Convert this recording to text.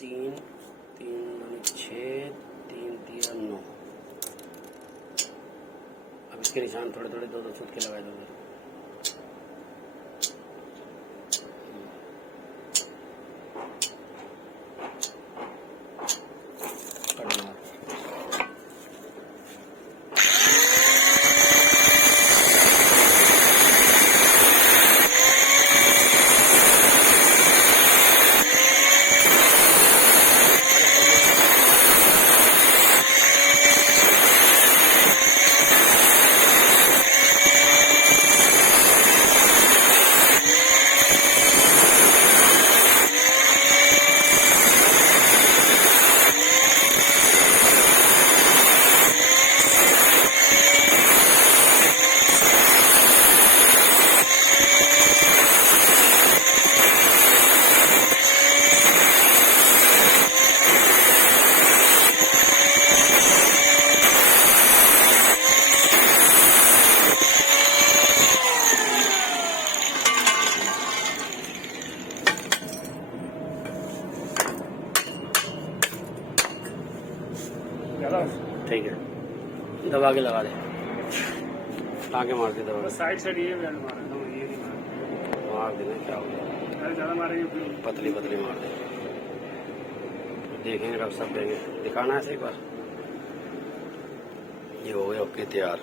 3 3 यानी 6 3 3 9। अब इसके निशान थोड़े थोड़े 2-2 फुट के लगाए दोगे। ठीक है, दबा के लगा दे, टाँके मार के दबा। साइड साइड ये मार दो, ये नहीं मार देना, क्या हो गया, ज़्यादा मारेंगे, पतली पतली मार दे। देखेंगे, रख सब देंगे, दिखाना है एक बार। ये हो गया ओके तैयार।